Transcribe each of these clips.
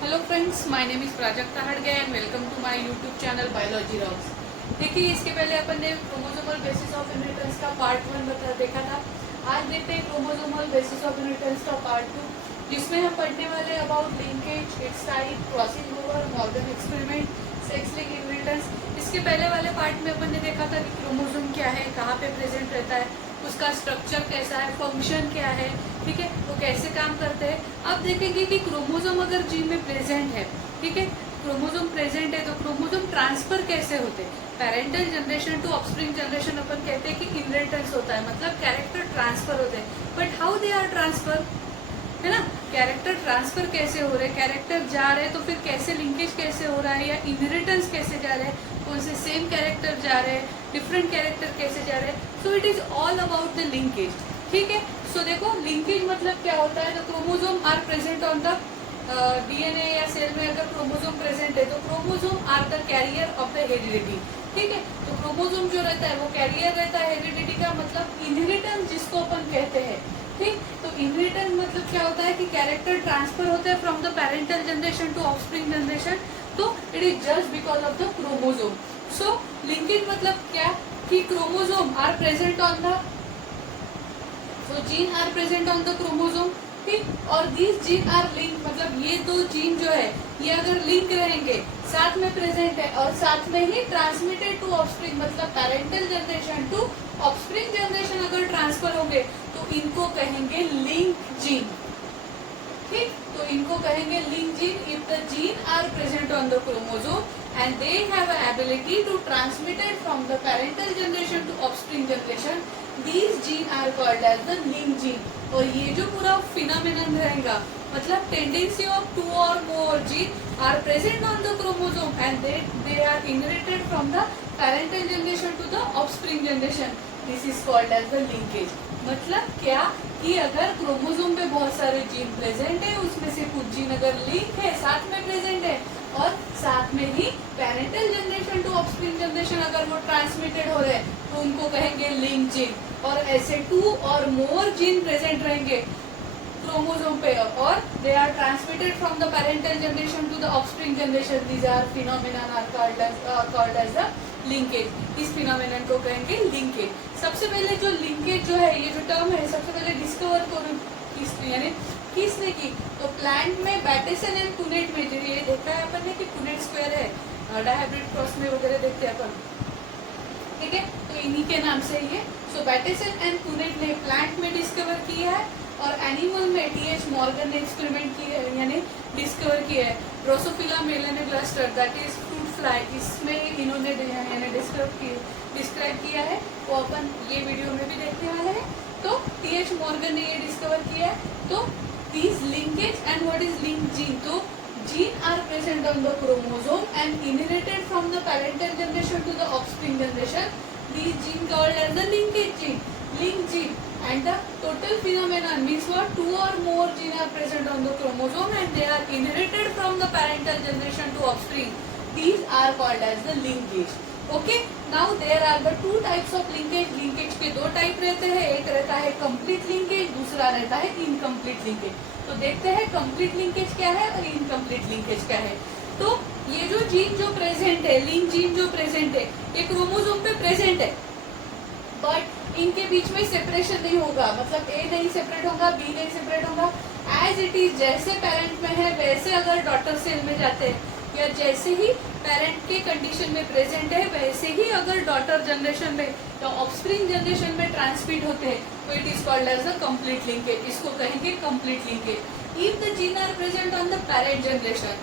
Hello friends, my name is Prajakta Hadge and welcome to my YouTube channel biology rocks. देखिए, इसके पहले अपन ने क्रोमोसोमल बेसिस ऑफ इनहेरिटेंस का पार्ट 1 देखा था। आज देखते हैं क्रोमोसोमल बेसिस ऑफ इनहेरिटेंस का पार्ट 2, जिसमें हम पढ़ने वाले about linkage, it's type, crossing over, Morgan experiment, sex link inheritance. इसके पहले वाले पार्ट में अपन ने देखा था कि क्रोमोसोम क्या है, कहाँ पे प्रेजेंट रहता है, उसका स्ट्रक्चर कैसा है, फंक्शन क्या है, ठीक है, वो कैसे काम करते हैं। अब देखेंगे कि क्रोमोसोम अगर जीन में प्रेजेंट है, ठीक है, क्रोमोसोम प्रेजेंट है तो क्रोमोसोम ट्रांसफर कैसे होते हैं। Parental generation to offspring generation अपन कहते हैं कि इनहेरिटेंस होता है, मतलब कैरेक्टर ट्रांसफर होते हैं। But how they are transfer, है ना, कैरेक्टर ट्रांसफर कैसे हो रहे हैं, कैरेक्टर जा रहे हैं तो फिर कैसे लिंकेज कैसे हो रहा है, या इनहेरिटेंस कैसे जा रहे हैं, कौन से सेम कैरेक्टर जा रहे हैं, डिफरेंट कैरेक्टर कैसे जा रहे हैं। सो it is all about the linkage, ठीक है। सो देखो, लिंकेज मतलब क्या होता है, तो chromosome are present on the DNA या सेल में अगर क्रोमोसोम प्रेजेंट है तो chromosome are the carrier of the heredity, ठीक है। तो क्रोमोसोम जो रहता है वो कैरियर रहता है हेरिडिटी का, मतलब इनहेरिटेंस जिसको अपन कहते हैं, ठीक। तो इनहेरिटेंस मतलब क्या होता है कि कैरेक्टर ट्रांसफर होता है from the parental generation to offspring generation, तो it is just because of the chromosome. So linkage मतलब क्या कि chromosome are present on the, so gene are present on the chromosome, ठीक। और दिस जीन आर लिंक, मतलब ये दो gene जो है ये अगर लिंक रहेंगे, साथ में प्रेजेंट है और साथ में ही ट्रांसमिटेड टू ऑफस्प्रिंग, मतलब parental generation to offspring generation अगर ट्रांसफर होंगे तो इनको कहेंगे लिंक जीन, ठीक। तो इनको कहेंगे link gene if the gene are present on the chromosome and they have an ability to transmit it from the parental generation to offspring generation. These gene are called as the link gene. और ये जो पूरा phenomenon रहेगा, मतलब tendency of two or more gene are present on the chromosome and they are inherited from the parental generation to the offspring generation. This is called as the linkage. मतलब क्या कि अगर क्रोमोसोम पे बहुत सारे gene present है, उसमें से कुछ जीन अगर लिंक है, साथ में प्रेजेंट है, और साथ में ही parental generation to offspring generation अगर वो ट्रांसमिटेड हो रहे हैं तो उनको कहेंगे लिंक जीन। और ऐसे 2 और मोर जीन प्रेजेंट रहेंगे क्रोमोसोम पे और they are transmitted from the parental generation to the offspring generation, these are phenomenon are called as the linkage. इस फिनोमेनन को कहेंगे लिंकेज। सबसे पहले जो लिंकेज जो है, ये जो टर्म है, सबसे पहले डिस्कवर करो यानी किसने की, तो प्लांट में बैटेसन एंड पुनेट में, जो ये देखा है अपन ने कि पुनेट स्क्वायर है, डायहाइब्रिड क्रॉस में वगैरह देखते हैं अपन, ठीक है, तो इन्हीं के नाम से ये। सो बैटेसन एंड पुनेट ने प्लांट में डिस्कवर किया है और एनिमल में टीएच मॉर्गन ने एक्सपेरिमेंट किया है, यानी डिस्कवर किया है। Drosophila melanogaster that is fruit fly, इसमें इन्होंने यानी डिस्क्राइब किया है, वो अपन ये वीडियो में भी देखने वाले हैं। तो टीएच मॉर्गन ने ये डिस्कवर किया है। तो these linkage and what is link gene, तो gene are present on the chromosome and inherited from the parental generation to the offspring generation. These gene called as the linkage gene, link gene. And the total phenomenon means what, 2 or more gene are present on the chromosome and they are inherited from the parental generation to offspring. These are called as the linkage. Okay, now there are the 2 types of linkage. Linkage के 2 type रहते हैं, एक रहता है complete linkage, दूसरा रहता है incomplete linkage. तो देखते हैं कंप्लीट लिंकेज क्या है और इनकम्प्लीट लिंकेज क्या है। तो ये जो जीन जो प्रेजेंट है, लिंक जीन जो प्रेजेंट है, ये क्रोमोसोम पे प्रेजेंट है, बट इनके बीच में सेपरेशन नहीं होगा, मतलब ए नहीं सेपरेट होगा, बी नहीं सेपरेट होगा, एज इट इज, जैसे पेरेंट में है वैसे अगर डॉटर सेल में जाते हैं, या जैसे ही पेरेंट के कंडीशन में प्रेजेंट है वैसे ही अगर डॉटर जनरेशन में या ऑफस्प्रिंग जनरेशन में ट्रांसमिट होते हैं, तो it is called as the complete linkage. इसको कहेंगे complete linkage. If the gene are present on the parent generation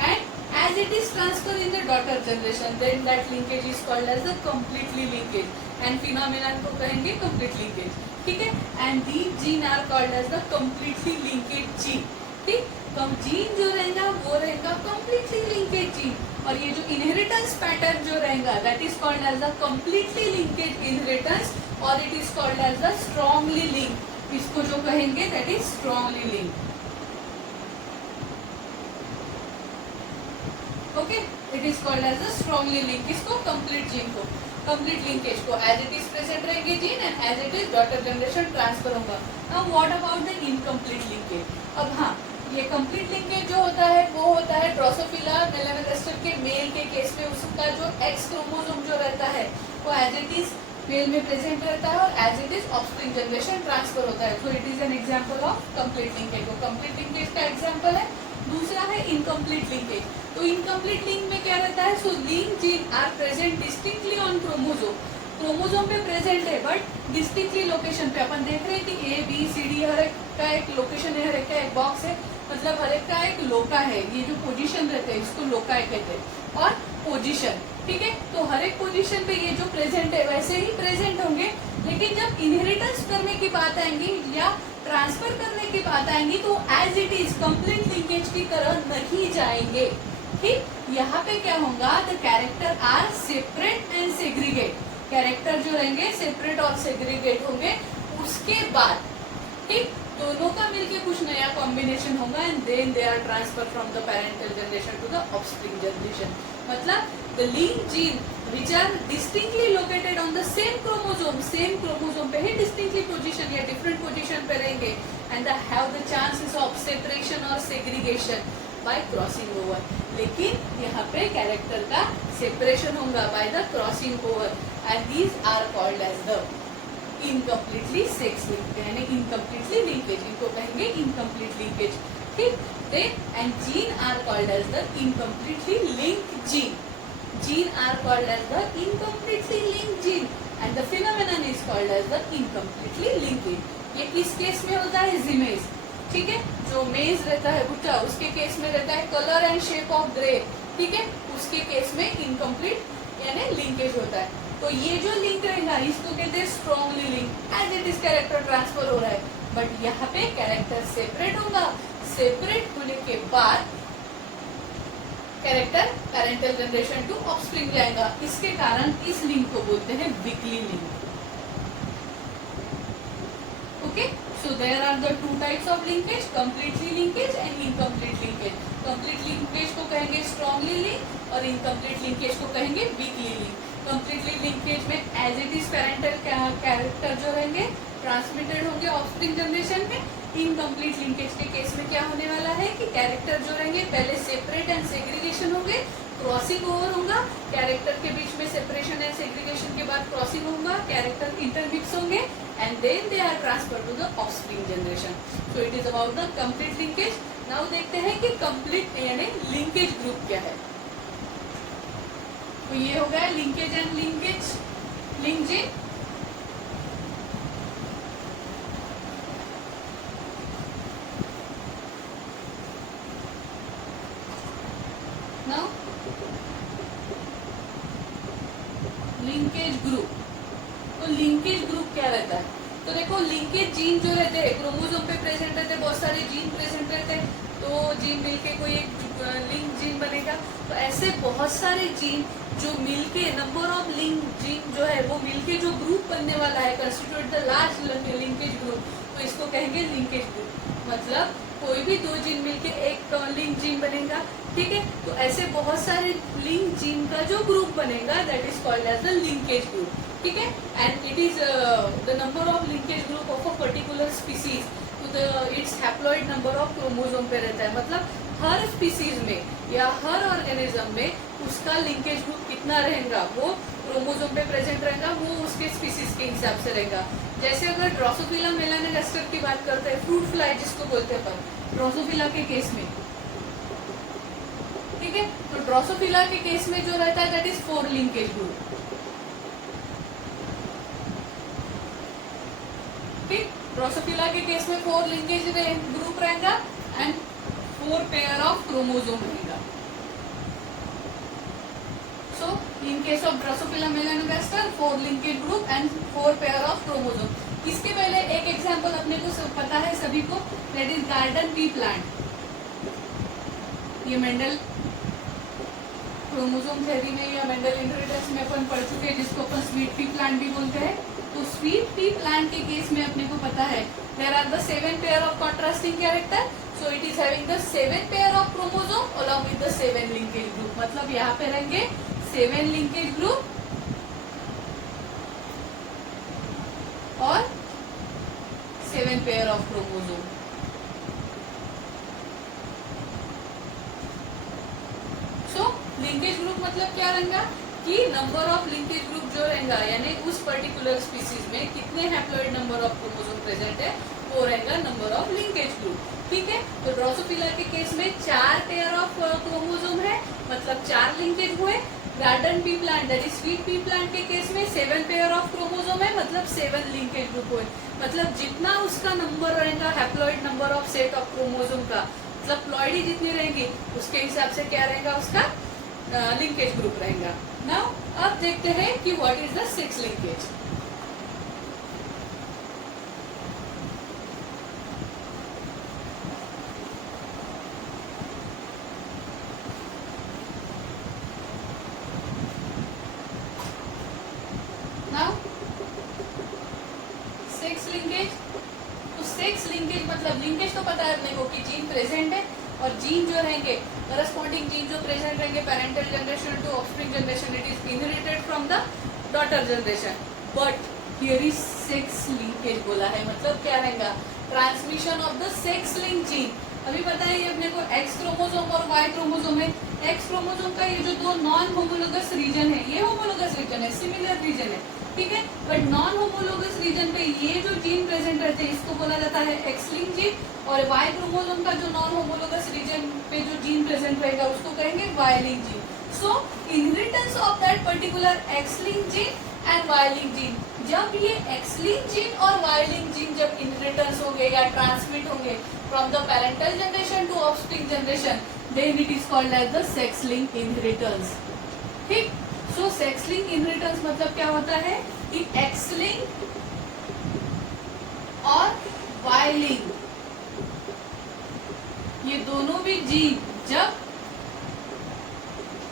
and as it is transfer in the daughter generation, then that linkage is called as the completely linkage and phenomenon को कहेंगे complete linkage, ठीक है। And these gene are called as the completely linkage gene, ठीक। तो gene जो रहेगा वो रहेगा कंप्लीटली लिंकेज जीन, और ये जो इनहेरिटेंस पैटर्न जो रहेगा that is called as the completely linkage inheritance, और it is called as the strongly link. इसको जो कहेंगे that is strongly link, okay, it is called as the strongly link. इसको कंप्लीट जीन को, complete linkage को, as it is present रहेंगे gene and as it is daughter generation transfer होगा। Now what about the incomplete linkage. अब हाँ, ये complete linkage जो होता है वो होता है ड्रोसोफिला मेलानोगास्टर के मेल के केस में उसका जो एक्स क्रोमोसोम जो रहता है वो एज इट इज मेल में प्रेजेंट रहता है और as it is offspring generation transfer होता है। So it is an example of complete linkage. तो कंप्लीट लिंकेज का एग्जांपल है। दूसरा है इनकम्प्लीट लिंकेज। तो इनकम्प्लीट लिंक में क्या रहता है, so link gene are present distinctly on chromosome, chromosome पे प्रेजेंट है बट डिस्टिंक्टली लोकेशन पे। अपन देख रहे हैं कि ए बी सी डी हर एक का एक लोकेशन है, हर एक का एक बॉक्स है, मतलब हर एक का एक लोका है। ये जो पोजीशन रहते हैं इसको लोका कहते हैं। और पोजीशन, ठीक है, तो हर एक पोजीशन पे ये जो प्रेजेंट है वैसे ही प्रेजेंट होंगे, लेकिन जब इनहेरिटेंस करने की बात आएंगी या ट्रांसफर करने की बात आएंगी तो as it is complete linkage की तरह नहीं जाएंगे। ठीक, यहाँ पे क्या होगा, the character are separate and segregate. Character जो रहेंगे सेपरेट और सेग्रीगेट होंगे। उसके बाद ठीक दोनों का मिलके कुछ नया कॉम्बिनेशन होगा and then they are transfer from the parental generation to the offspring generation. मतलब the link gene which are distinctly located on the same chromosome पे ही distinctly position या different position पे रहेंगे and they have the chances of separation or segregation by crossing over। लेकिन यहाँ पे character का separation होगा by the crossing over and these are called as the incompletely sex link, यानी incompletely linkage, इनको कहेंगे इनकम्प्लीट लिंकेज। ठीक, they and gene are called as the incompletely link gene. Gene are called as the incompletely link gene and the phenomenon is called as the incompletely linkage. ये किस case में होता है, जिमेज, ठीक है, जो मेज रहता है भुट्टा उसके केस में रहता है colour and shape of grey, ठीक है, उसके केस में इनकम्प्लीट यानी लिंकेज होता है। तो ये जो लिंक रहेगा इसको कहते हैं strongly link, as it is character transfer हो रहा है, बट यहाँ पे कैरेक्टर सेपरेट होगा। सेपरेट होने के बाद character parental generation to offspring जाएगा। इसके कारण इस लिंक को बोलते हैं weekly link. Okay, so there are the two types of linkage, completely linkage and incomplete linkage. Complete linkage को कहेंगे स्ट्रॉन्गली लिंक और इनकम्प्लीट लिंकेज को कहेंगे वीकली लिंक। कंप्लीटली लिंकेज में as it is parental character जो रहेंगे transmitted होंगे offspring generation में। इनकम्प्लीट लिंकेज के केस में क्या होने वाला है कि कैरेक्टर जो रहेंगे पहले सेपरेट एंड सेग्रीगेशन होंगे, क्रॉसिंग ओवर होगा, कैरेक्टर के बीच में सेपरेशन एंड सेग्रीगेशन के बाद क्रॉसिंग होगा, कैरेक्टर इंटरमिक्स होंगे and then they are transfer to the offspring generation. So it is about the complete linkage. Now देखते हैं कि कंप्लीट यानी लिंकेज ग्रुप क्या है। तो ये हो गया linkage and linkage link gene. Now linkage group. तो लिंकेज ग्रुप क्या रहता है, तो देखो लिंकेज जीन जो रहते हैं क्रोमोसोम पे प्रेजेंट रहते हैं, बहुत सारे जीन प्रेजेंट रहते हैं, तो जीन मिलके कोई एक लिंक जीन बनेगा। तो ऐसे बहुत सारे जीन जो मिलके नंबर ऑफ लिंक जीन जो है वो मिलके जो ग्रुप बनने वाला है constitute the large linkage group, तो इसको कहेंगे लिंकेज ग्रुप। मतलब कोई भी दो जीन मिलके एक लिंक जीन बनेगा, ठीक है, तो ऐसे बहुत सारे लिंक जीन का जो ग्रुप बनेगा that is called as the linkage group, ठीक है। And it is the number of linkage group of a particular species तो it's haploid number of chromosome पे रहता है। मतलब हर स्पीसीज में या हर ऑर्गेनिज्म में उसका लिंकेज ग्रुप कितना रहेगा वो क्रोमोसोम पे प्रेजेंट रहेगा, वो उसके स्पीसीज के हिसाब से रहेगा। जैसे अगर ड्रोसोफिला मेलानोगास्टर की बात करते हैं, फ्रूट फ्लाई जिसको बोलते हैं अपन ड्रोसोफिला के केस में, ठीक है, तो ड्रोसोफिला के केस में जो रहता है दैट इज 4 लिंकेज ग्रुप। ठीक, ड्रोसोफिला के केस में 4 लिंकेज ग्रुप रहेगा एंड 4 पेयर ऑफ क्रोमोसोम रहेगा। So in case of drosophila melanogaster 4 linkage group and 4 pair of chromosome. इसके पहले एक एग्जांपल अपने को पता है सभी को, that is garden pea plant. ये मेंडल क्रोमोसोम थ्योरी में या मेंडल इनहेरिटेंस में अपन पढ़ चुके हैं, जिसको अपन स्वीट पी प्लांट भी बोलते हैं। तो स्वीट पी प्लांट के केस में अपने को पता है there are the 7 pair of contrasting character, so it is having the 7 pair of chromosome along with the 7 linkage group. मतलब यहाँ पे रहेंगे 7 लिंकेज ग्रुप और 7 pair of chromosome. Linkage group मतलब क्या रहेगा कि नंबर ऑफ लिंकेज ग्रुप जो रहेगा यानी उस पर्टिकुलर स्पीसीज में कितने haploid number of chromosome present है वो रहेगा नंबर ऑफ लिंकेज ग्रुप। ठीक है, तो ड्रोसोफिला के केस में 4 पेयर ऑफ क्रोमोसोम है मतलब 4 लिंकेज हुए। Garden pea plant that is sweet pea plant के केस में 7 पेयर ऑफ क्रोमोसोम है मतलब 7 लिंकेज ग्रुप हुए। मतलब जितना उसका नंबर रहेगा haploid number of set of chromosome का मतलब प्लॉइडी जितनी रहेगी उसके हिसाब से क्या रहेगा उसका लिंकेज ग्रुप रहेगा। नाउ अब देखते हैं कि what is the 6 linkage. Now 6 linkage, तो 6 लिंकेज मतलब लिंकेज तो पता है अपने को कि जीन प्रेजेंट है और जीन जो रहेंगे करस्पॉन्डिंग जीन जो प्रेजेंट रहेंगे parental generation to offspring generation it is inherited from the daughter generation. But here is 6 linkage बोला है मतलब क्या रहेगा transmission of the 6 link gene. अभी पता है ये अपने को एक्स क्रोमोसोम और वाई क्रोमोसोम है। एक्स क्रोमोसोम का ये जो दो नॉन होमोलोगस रीजन है ये होमोलोगस रीजन है सिमिलर रीजन है ठीक है, बट नॉन होमोलोगस रीजन पे ये जो जीन प्रेजेंट रहते हैं इसको बोला जाता है एक्स लिंक जीन और वाई क्रोमोसोम का जो नॉन होमोलोगस रीजन पे जो जीन प्रेजेंट रहेगा उसको कहेंगे Y link gene. So inheritance of that particular X link gene and Y link gene, जब ये एक्स लिंक जीन और वाई लिंक जीन जब इनहेरिटेंस होंगे या ट्रांसमिट होंगे from the parental generation to offspring generation then it is called as the sex link inheritance. ठीक, so sex link inheritance मतलब क्या होता है कि एक्स लिंक और वाई लिंक ये दोनों भी जीन जब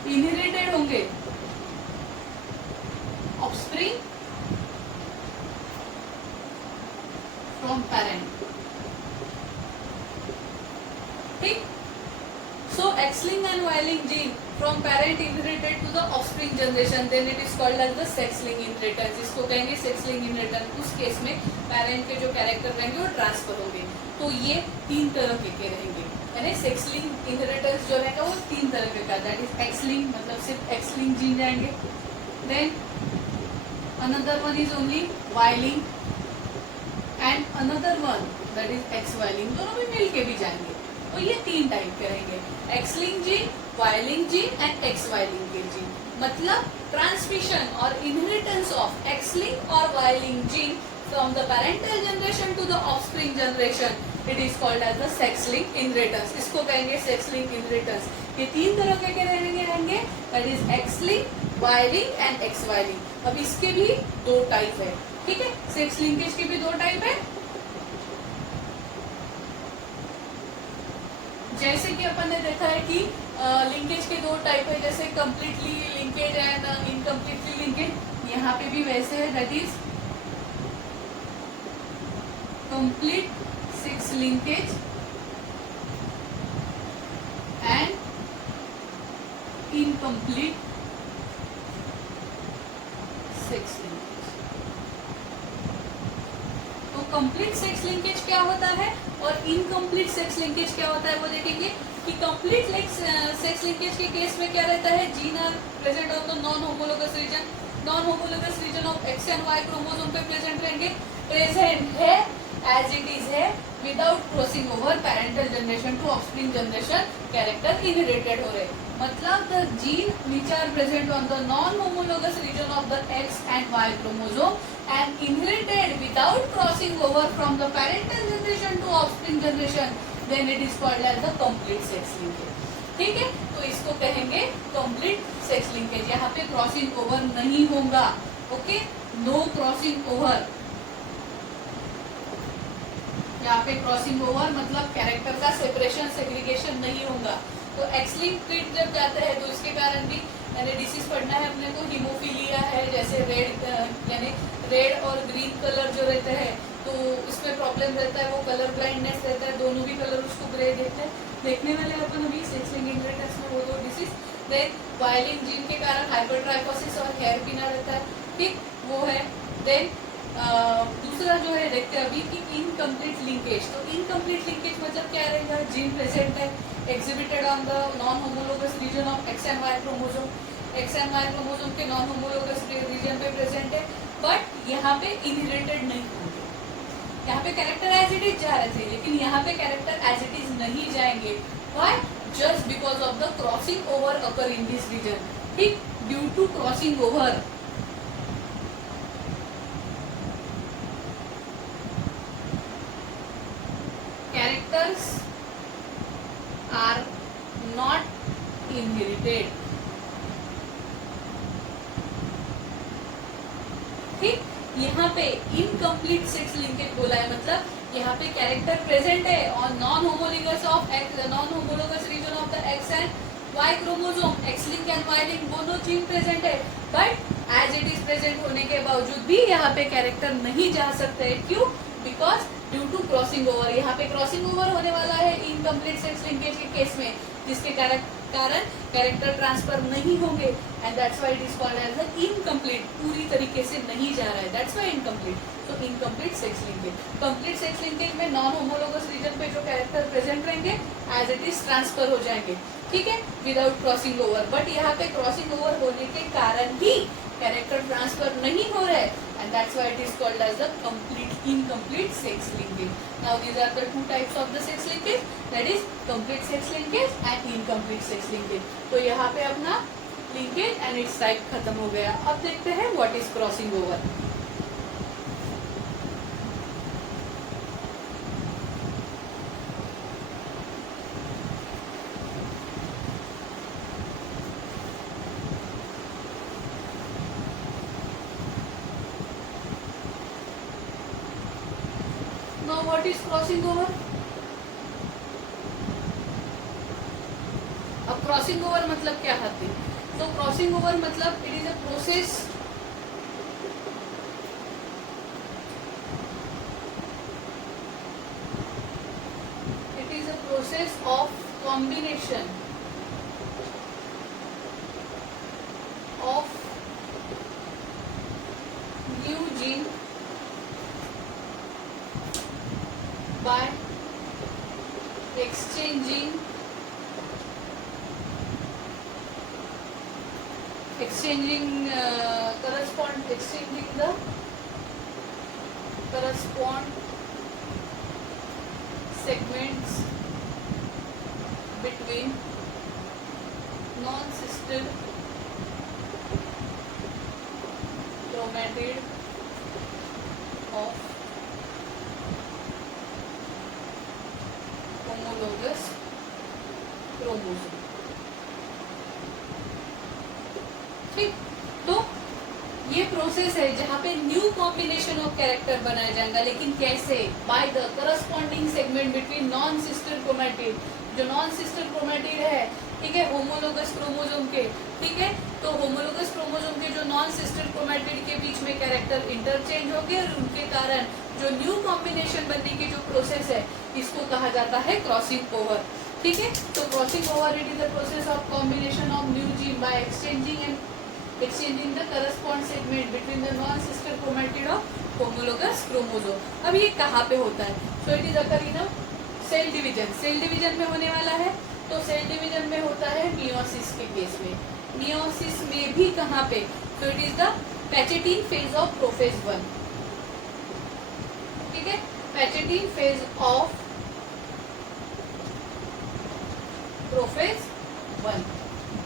इनहेरिटेड होंगे ऑफस्प्रिंग फ्रॉम पेरेंट। ठीक, so X-linked and Y-linked gene from parent inherited to the offspring generation then it is called as the sex-linked inheritance। इसको कहेंगे sex-linked inheritance। उस केस में पेरेंट के जो कैरेक्टर रहेंगे वो ट्रांसफर होंगे। तो ये 3 तरह के रहेंगे यानी sex-linked inheritance जो रहेगा वो 3 तरह का दैट इज X-linked मतलब सिर्फ X-linked जीन जाएंगे, then another one is only Y-linked and another one that is XY-linked, दोनों भी मिल के भी जाएंगे। तो ये 3 टाइप के रहेंगे X link gene, Y link gene and X Y link gene. मतलब ट्रांसमिशन और इनहेरिटेंस ऑफ एक्स लिंक और Y link gene from the parental generation to the offspring generation it is called as the sex link inheritance. इसको कहेंगे sex link inheritance. ये 3 तरह के रहेंगे that is X link, Y link and X Y link. अब इसके भी 2 type है ठीक है, सेक्स लिंकेज के भी 2 टाइप है। जैसे कि अपन ने देखा है कि लिंकेज के 2 टाइप है जैसे completely linkage and incompletely linkage, यहाँ पे भी वैसे है that is complete 6 linkage and incomplete 6 linkage. तो कंप्लीट 6 लिंकेज क्या होता है और इनकम्प्लीट सेक्स लिंकेज क्या होता है वो देखेंगे कि कंप्लीट सेक्स लिंकेज के केस में क्या रहता है gene are present of the non homologous region, non homologous region of X and Y chromosome पे प्रेजेंट रहेंगे, प्रेजेंट है एज इट इज है without crossing over parental generation to offspring generation character inherited हो रहे। मतलब the gene which are present on the non-homologous region of the X and Y chromosome and inherited without crossing over from the parental generation to offspring generation then it is called as the complete sex linkage। ठीक है, तो इसको कहेंगे complete sex linkage। यहाँ पे crossing over नहीं होगा, okay, no crossing over. यहाँ पे क्रॉसिंग ओवर मतलब कैरेक्टर का सेपरेशन सेग्रीगेशन नहीं होगा। तो एक्स लिंक किट जब जाते हैं तो इसके कारण भी यानी डिसीज पढ़ना है अपने को, हीमोफीलिया है जैसे रेड यानी रेड और ग्रीन कलर जो रहते हैं तो इसमें प्रॉब्लम रहता है, वो कलर ब्लाइंडनेस रहता है, दोनों भी कलर उसको ग्रे देखते हैं, देखने वाले अपन अभी सेक्स लिंक इनहेरिटेंस में वो 2 disease. Then Y link gene के कारण हाइपरट्राइकोसिस और हेयर पिना रहता है, ठीक वो है। देन दूसरा जो है देखते हैं अभी कि इनकम्प्लीट लिंकेज। तो इनकम्प्लीट लिंकेज मतलब क्या रहेगा, जीन प्रेजेंट है exhibited on the non-homologous region of X and Y chromosome. X and Y chromosome के non-homologous region पे present है, but यहाँ पे inherited नहीं होंगे. यहाँ पे कैरेक्टर एज इट इज जा रहे थे, लेकिन यहाँ पे कैरेक्टर एज इट इज नहीं जाएंगे. Why? Just because of the crossing over occur in this region. ठीक, due to crossing over. Characters are not inherited. ठीक, यहाँ पे इनकम्प्लीट सेक्स लिंकेज बोला है, मतलब यहाँ पे कैरेक्टर प्रेजेंट है और non homologous of non homologous region of the X and Y chromosome, X link and Y link दोनों जीन प्रेजेंट है, but as it is present होने के बावजूद भी यहाँ पे कैरेक्टर नहीं जा सकते. क्यों? Because due to crossing over. यहाँ पे क्रॉसिंग ओवर होने वाला है इनकम्प्लीट सेक्स लिंकेज के केस में, जिसके कारण कैरेक्टर ट्रांसफर नहीं होंगे, and that's why it is called as the incomplete. पूरी तरीके से नहीं जा रहा है, दैट्स व्हाई इनकम्प्लीट. तो incomplete sex linkage. Complete sex linkage में नॉन होमोलोगस रीजन पे जो कैरेक्टर प्रेजेंट रहेंगे एज इट इज ट्रांसफर हो जाएंगे, ठीक है, विदाउट क्रॉसिंग ओवर. बट यहाँ पे क्रॉसिंग ओवर होने के कारण ही कैरेक्टर ट्रांसफर नहीं हो रहा है, and that's why it is called as the incomplete sex linkage. Now these are the two types of the sex linkage, that is complete sex linkage and incomplete sex linkage. तो यहाँ पे अपना linkage and its type खत्म हो गया. अब देखते हैं what is crossing over. Now what is crossing over? अब क्रॉसिंग ओवर मतलब क्या आते हैं? तो क्रॉसिंग ओवर मतलब it is a process of combination of new gene by exchanging the correspond segments between non-sister chromatid of homologous chromosome. ठीक, तो ये प्रोसेस है जहाँ पे न्यू कॉम्बिनेशन ऑफ कैरेक्टर बनाया जाएगा, लेकिन कैसे? By the corresponding segment between non sister chromatid. जो नॉन सिस्टर क्रोमैटिड है, ठीक है, होमोलोगस क्रोमोसोम के, ठीक है, तो होमोलोगस क्रोमोसोम के जो नॉन सिस्टर क्रोमैटिड के बीच में कैरेक्टर इंटरचेंज हो गए और उनके कारण जो न्यू कॉम्बिनेशन बनने की जो प्रोसेस है, इसको कहा जाता है क्रॉसिंग ओवर. ठीक है, तो crossing over it is the process of combination of new gene by exchanging the corresponding segment between the non-sister chromatid of homologous chromosome. अब ये कहाँ पे होता है? So it is occur in a cell division. Cell division में होने वाला है, तो सेल डिवीजन में होता है मियोसिस के केस में. मियोसिस में भी कहाँ पे? So it is the pachytene phase of prophase 1. ठीक है, pachytene phase of prophase 1.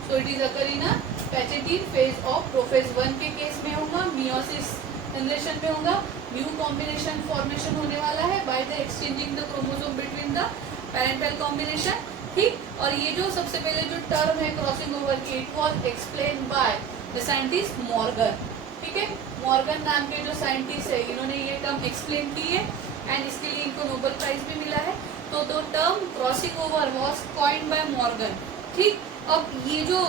So it is occur in a pachytene phase of prophase 1 के केस में होगा, मियोसिस जनरेशन में होगा, न्यू कॉम्बिनेशन फॉर्मेशन होने वाला है by the exchanging the chromosome between the parental combination. ठीक, और ये जो सबसे पहले जो टर्म है क्रॉसिंग ओवर की, it was explain by the scientist Morgan. ठीक है, मॉर्गन नाम के जो साइंटिस्ट है, इन्होंने ये टर्म एक्सप्लेन की है एंड इसके लिए इनको नोबेल प्राइज भी मिला है. तो दो term crossing over was coined bye Morgan. ठीक, अब ये जो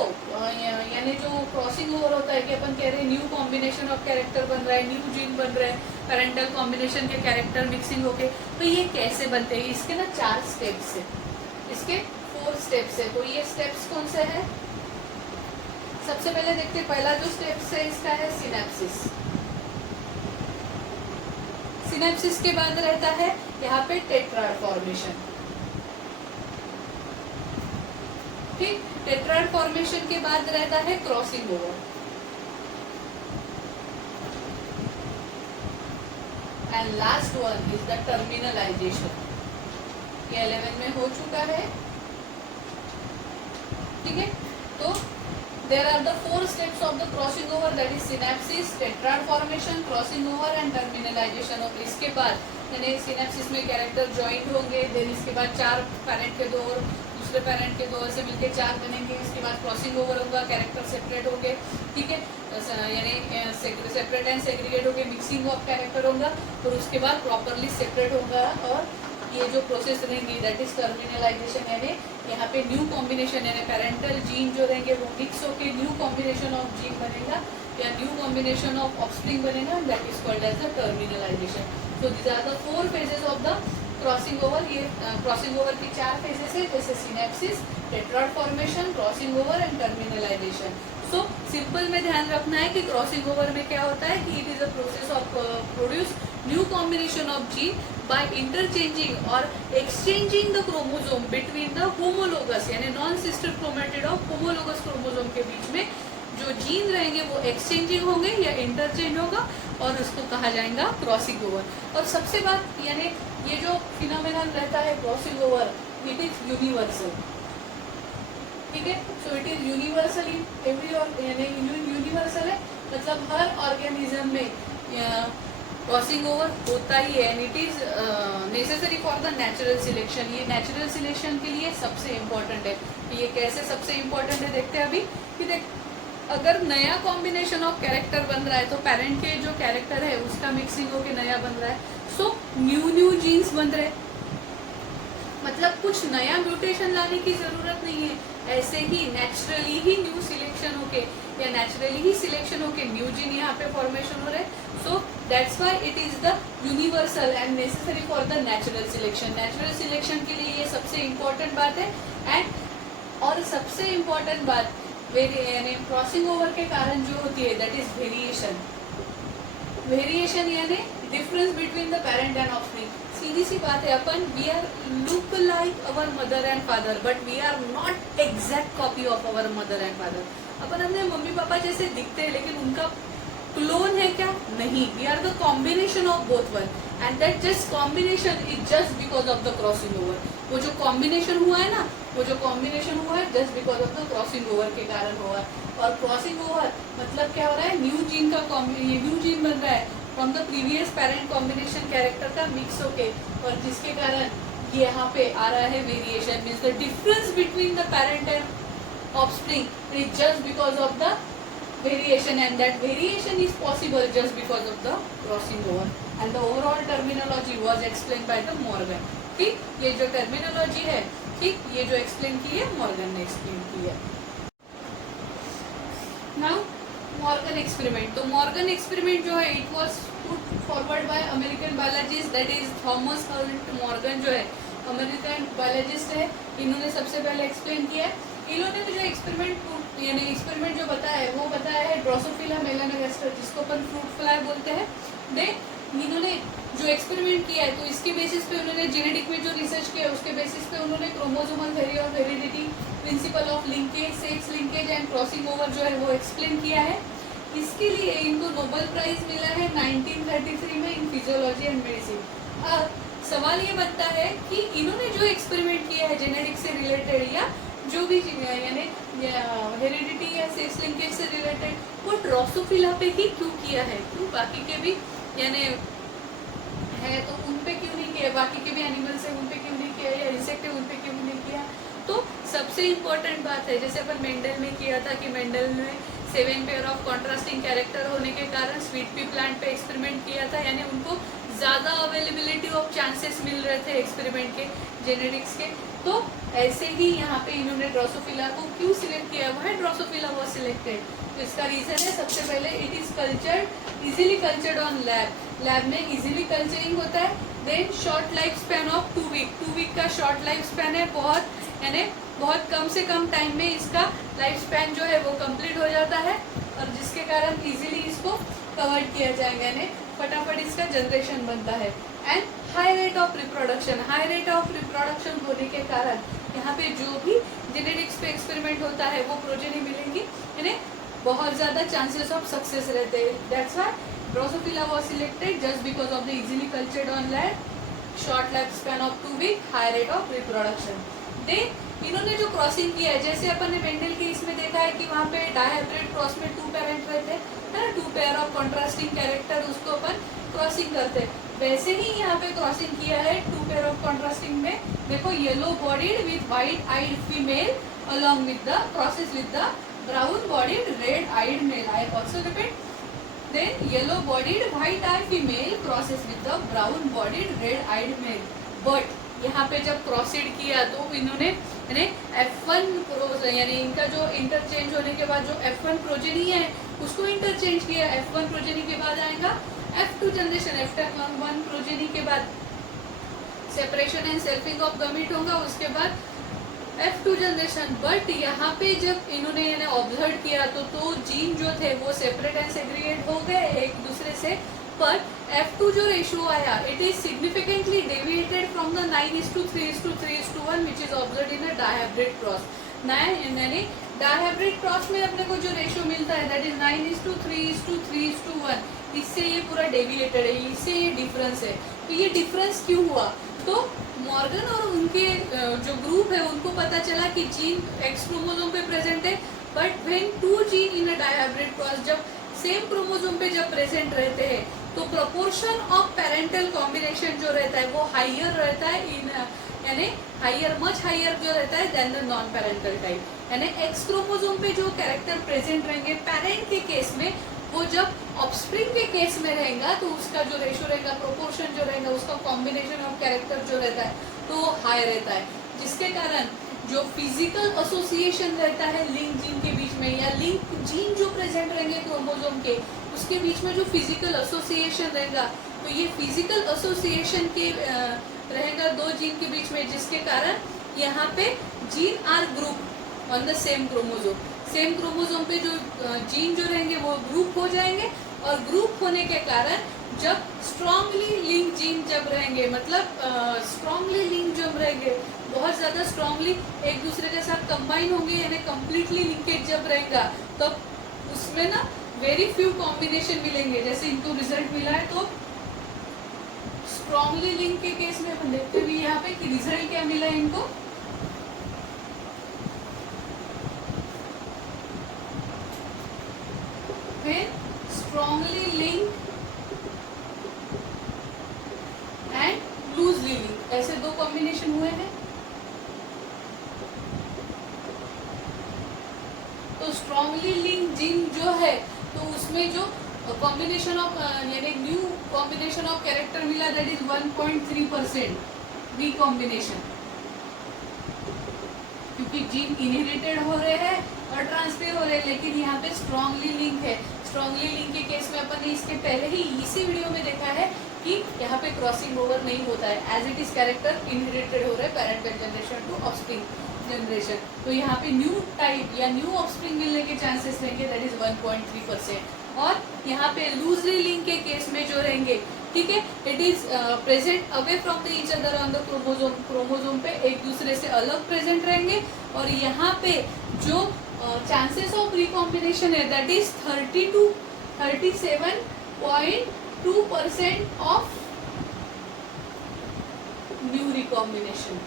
यानी जो क्रॉसिंग ओवर होता है कि अपन कह रहे हैं न्यू कॉम्बिनेशन ऑफ कैरेक्टर बन रहा है, न्यू जीन बन रहा है, पेरेंटल कॉम्बिनेशन के कैरेक्टर मिक्सिंग होके, तो ये कैसे बनते हैं? इसके ना 4 स्टेप्स है, इसके 4 स्टेप्स है. तो ये स्टेप्स कौन से है? सबसे पहले देखते हैं, पहला जो स्टेप्स है इसका है सिनेप्सिस. सिनेप्सिस के बाद रहता है यहाँ पे टेट्राड फॉर्मेशन. ठीक, टेट्राड फॉर्मेशन के बाद रहता है crossing over. And last one is the terminalisation. ये 11 में हो चुका है, ठीक है। तो there are the 4 steps of the crossing over, that is synapsis, tetrad formation, crossing over and terminalization of। इसके बाद यानी सिनेप्सिस में कैरेक्टर ज्वाइंट होंगे, देन इसके बाद 4 पैरेंट के 2 और दूसरे पैरेंट के 2 ऐसे मिलके 4 बनेंगे। इसके बाद क्रॉसिंग ओवर होगा, कैरेक्टर सेपरेट होंगे, ठीक है, यानी सेपरेट एंड सेग्रीगेट होंगे, मिक्सिंग ऑफ कैरेक्टर होगा और उसके बाद प्रॉपरली सेपरेट होगा। और ये जो प्रोसेस रहेंगी दैट इज टर्मिनलाइजेशन, यानी यहाँ पे न्यू कॉम्बिनेशन यानी पेरेंटल जीन जो रहेंगे वो मिक्स होके न्यू कॉम्बिनेशन ऑफ जीन बनेगा या न्यू कॉम्बिनेशन ऑफ ऑफस्प्रिंग बनेगा, that is called as the terminalization. So these are the 4 phases of the crossing over. ये क्रॉसिंग ओवर की 4 फेजेस है, जैसे synapsis, tetrad formation, crossing over and terminalization. So simple में ध्यान रखना है कि क्रॉसिंग ओवर में क्या होता है कि it is a process of produce new combination of gene by interchanging or exchanging the chromosome between the homologous यानी non sister chromatid of homologous chromosome के बीच में जो जीन रहेंगे वो एक्सचेंजिंग होंगे या इंटरचेंज होगा और उसको कहा जाएगा क्रॉसिंग ओवर। और सबसे बात यानी ये जो फिनोमेनन रहता है crossing over, it is universal, ठीक है। So it is universal in every, यानी यूनिवर्सल है मतलब हर ऑर्गेनिज्म में क्रॉसिंग ओवर होता ही है। And it is necessary for the natural selection. ये नेचुरल सिलेक्शन के लिए सबसे इम्पोर्टेंट है। ये कैसे सबसे इम्पोर्टेंट है देखते हैं अभी कि देख, अगर नया कॉम्बिनेशन ऑफ कैरेक्टर बन रहा है तो पेरेंट के जो कैरेक्टर है उसका मिक्सिंग होके नया बन रहा है, सो न्यू जीन्स बन रहे, मतलब कुछ नया म्यूटेशन लाने की जरूरत नहीं है। ऐसे ही नेचुरली ही न्यू सिलेक्शन होके या नेचुरली ही सिलेक्शन होके न्यू जीन यहाँ पे फॉर्मेशन हो रहे। So that's why it is the universal and necessary for the natural selection. Natural selection के लिए ये सबसे इम्पोर्टेंट बात है। एंड और सबसे इम्पोर्टेंट बात यानी क्रॉसिंग ओवर के कारण जो होती है दैट इज वेरिएशन। वेरिएशन यानी difference between the parent and offspring. सीधी सी बात है, अपन we are look like our mother and father but we are not exact copy of our mother and father. अपन अपने मम्मी पापा जैसे दिखते हैं लेकिन उनका क्लोन है क्या? नहीं, we are the combination of both one and that just combination is just because of the crossing over. वो जो कॉम्बिनेशन हुआ है ना, वो जो कॉम्बिनेशन हुआ है just because of the crossing over के कारण हुआ है। और क्रॉसिंग ओवर मतलब क्या हो रहा है, न्यू जीन का न्यू जीन बन रहा है from the previous parent combination character का मिक्स होके, और जिसके कारण ये यहाँ पे आ रहा है variation. Means the difference between the parent and offspring is just because of the variation and that variation is possible just because of the crossing over and the overall terminology was explained by the Morgan। ठीक, ये जो terminology है, ठीक, ये जो explain की है Morgan ने explain की है। Now Morgan experiment, तो Morgan experiment जो है it was put forward by American biologist that is Thomas Hunt Morgan जो है अमेरिकन बायोलॉजिस्ट है। इन्होंने सबसे पहले explain किया है। इन्होंने जो एक्सपेरिमेंट यानी एक्सपेरिमेंट जो बताया है वो बताया है ड्रोसोफिला मेलानोगास्टर, जिसको अपन फ्रूट फ्लाई बोलते हैं। देन इन्होंने जो एक्सपेरिमेंट किया है तो इसके बेसिस पे उन्होंने जेनेटिक में जो रिसर्च किया है उसके बेसिस पे उन्होंने chromosomal theory of heredity, principle of linkage, sex linkage and crossing over जो है वो एक्सप्लेन किया है। इसके लिए इनको नोबेल प्राइज मिला है 1933 में इन फिजियोलॉजी एंड मेडिसिन। अब सवाल ये बनता है कि इन्होंने जो एक्सपेरिमेंट किया है जेनेटिक से रिलेटेड या जो भी यानी हेरिडिटी या सेक्स लिंकेज से रिलेटेड, वो ड्रोसोफिला पे ही क्यों किया है? क्यों बाकी के भी यानी है तो उन पे क्यों नहीं किया, बाकी के भी एनिमल्स है उन पे क्यों नहीं किया, या इंसेक्ट है उन पे क्यों नहीं किया? तो सबसे इम्पोर्टेंट बात है, जैसे अपन मेंडल में किया था कि मेंडल में 7 पेयर ऑफ कॉन्ट्रास्टिंग कैरेक्टर होने के कारण स्वीट पी प्लांट पे एक्सपेरिमेंट किया था, यानी उनको ज़्यादा अवेलेबिलिटी ऑफ चांसेस मिल रहे थे एक्सपेरिमेंट के जेनेटिक्स के। तो ऐसे ही यहाँ पे इन्होंने ड्रोसोफिला को क्यों सिलेक्ट किया, वह ड्रोसोफिला वॉज सिलेक्टेड। तो इसका रीज़न है सबसे पहले it is cultured easily cultured on lab में इजीली कल्चरिंग होता है। Then short life span of 2 week का शॉर्ट लाइफ स्पैन है, बहुत यानी बहुत कम से कम टाइम में इसका लाइफ स्पैन जो है वो कंप्लीट हो जाता है, और जिसके कारण इजीली इसको कवर किया जाएगा, यानी फटाफट इसका जनरेशन बनता है। And high rate of reproduction होने के कारण यहाँ पे जो भी जेनेटिक्स पे एक्सपेरिमेंट होता है वो प्रोजेनी मिलेंगी, यानी बहुत ज़्यादा चांसेस ऑफ सक्सेस रहते हैं. That's why drosophila was selected just because of the easily cultured on land, short life span of 2 week, high rate of reproduction. इन्होंने जो क्रॉसिंग किया है, जैसे अपन ने मेंडल के इसमें देखा है कि वहाँ पे डायहाइब्रिड क्रॉस में 2 पेरेंट रहते हैं, है ना, 2 पेयर ऑफ कॉन्ट्रास्टिंग कैरेक्टर, उसको अपन क्रॉसिंग करते हैं. वैसे ही यहाँ पे क्रॉसिंग किया है 2 पेयर ऑफ कॉन्ट्रास्टिंग में. देखो yellow bodied with white eyed female along with the crosses with the brown bodied red eyed male. I also repeat. Then yellow bodied white eyed female crosses with the brown bodied red eyed male. But यहाँ पे जब क्रॉसिड किया तो इन्होंने यानी F1 यानी इनका जो इंटरचेंज होने के बाद जो F1 प्रोजेनी है उसको इंटरचेंज किया. F1 प्रोजेनी के बाद आएगा F2 जनरेशन. F1 प्रोजेनी के बाद separation and selfing of gamete होगा, उसके बाद F2 जनरेशन. बट यहाँ पे जब इन्होंने ऑब्जर्व किया तो जीन जो थे वो सेपरेट एंड सेग्रीगेट हो गए एक दूसरे से. पर F2 जो रेशियो आया it is significantly deviated from the 9:3:3:1 which is observe in the dihybrid cross. यानी डायहाइब्रिड क्रॉस में अपने को जो रेशियो मिलता है दैट इज 9:3:3:1. इससे ये पूरा डेविएटेड है, इससे ये डिफरेंस है. तो ये डिफरेंस क्यों हुआ? तो मॉर्गन और उनके जो ग्रुप है उनको पता चला कि जीन एक्स क्रोमोसोम पे प्रेजेंट है. But when 2 gene in a dihybrid cross जब सेम क्रोमोसोम पे जब प्रेजेंट रहते हैं तो प्रोपोर्शन ऑफ पेरेंटल कॉम्बिनेशन जो रहता है वो हाइयर रहता है इन यानी हाइयर मच हाइयर जो रहता है then the non parental type. यानी एक्स क्रोमोसोम पे जो कैरेक्टर प्रेजेंट रहेंगे पेरेंट के केस में, वो जब ऑफस्प्रिंग के केस में रहेगा तो उसका जो रेशियो रहेगा, प्रोपोर्शन जो रहेगा, उसका कॉम्बिनेशन ऑफ कैरेक्टर जो रहता है तो हाई रहता है. जिसके कारण जो फिजिकल एसोसिएशन रहता है लिंक जीन के बीच में या लिंक जीन जो प्रेजेंट रहेंगे क्रोमोसोम के उसके बीच में जो फिजिकल एसोसिएशन रहेगा तो ये फिजिकल एसोसिएशन के रहेगा 2 जीन के बीच में, जिसके कारण यहाँ पे gene are group on the same chromosome. Same chromosome पे जो जीन जो रहेंगे वो ग्रुप हो जाएंगे और ग्रुप होने के कारण जब स्ट्रांगली लिंक जीन जब रहेंगे, मतलब स्ट्रांगली लिंक जब रहेंगे बहुत ज़्यादा स्ट्रांगली एक दूसरे के साथ कंबाइन होंगे यानी कम्प्लीटली लिंकेज जब रहेगा तब तो उसमें ना वेरी फ्यू कॉम्बिनेशन मिलेंगे. जैसे इनको रिजल्ट मिला है तो स्ट्रांगली लिंक के केस में अपन देखते भी यहाँ पे कि रिजल्ट क्या मिला है इनको. फिर strongly link and loosely link, ऐसे 2 कॉम्बिनेशन हुए हैं. तो स्ट्रांगली लिंक जीन जो है तो उसमें जो कॉम्बिनेशन ऑफ यानी न्यू कॉम्बिनेशन ऑफ कैरेक्टर मिला दैट इज 1.3% रिकॉम्बिनेशन, क्योंकि जीन इनहेरिटेड हो रहे हैं और ट्रांसफर हो रहे हैं. लेकिन यहाँ पे स्ट्रांगली लिंक है. स्ट्रांगली लिंक के केस में अपन ने इसके पहले ही इसी वीडियो में देखा है कि यहाँ पे क्रॉसिंग ओवर नहीं होता है, as it is character inherited हो रहे हैं parental generation to offspring generation. तो यहाँ पे न्यू टाइप या न्यू ऑफस्प्रिंग मिलने के चांसेस रहेंगे दैट इज 1.3%. और यहाँ पे लूजली लिंक के केस में जो रहेंगे, ठीक है, it is present away from the each other on the chromosome पे एक दूसरे से अलग प्रेजेंट रहेंगे. और यहाँ पे जो चांसेस ऑफ रिकॉम्बिनेशन है that is 30 to 37.2% of new recombination.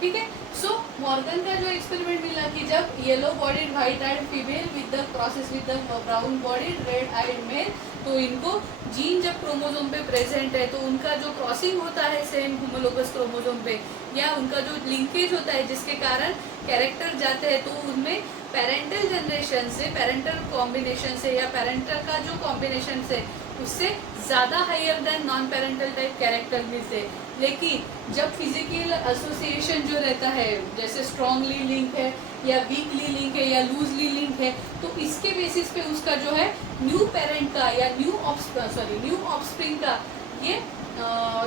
ठीक है. सो मॉर्गन का जो एक्सपेरिमेंट मिला कि जब yellow bodied white eyed female with the crosses with the brown bodied red eyed male, तो इनको जीन जब क्रोमोसोम पे प्रेजेंट है तो उनका जो क्रॉसिंग होता है सेम होमोलोगस क्रोमोसोम पे या उनका जो लिंकेज होता है जिसके कारण कैरेक्टर जाते हैं, तो उनमें पेरेंटल जनरेशन से, पेरेंटल कॉम्बिनेशन से या पेरेंटल का जो कॉम्बिनेशन से उससे ज़्यादा higher than non parental type character मिलते. लेकिन जब फिजिकल एसोसिएशन जो रहता है जैसे स्ट्रांगली लिंक है या वीकली लिंक है या लूजली लिंक है, तो इसके बेसिस पे उसका जो है न्यू पेरेंट का या न्यू ऑफस्प्रिंग का ये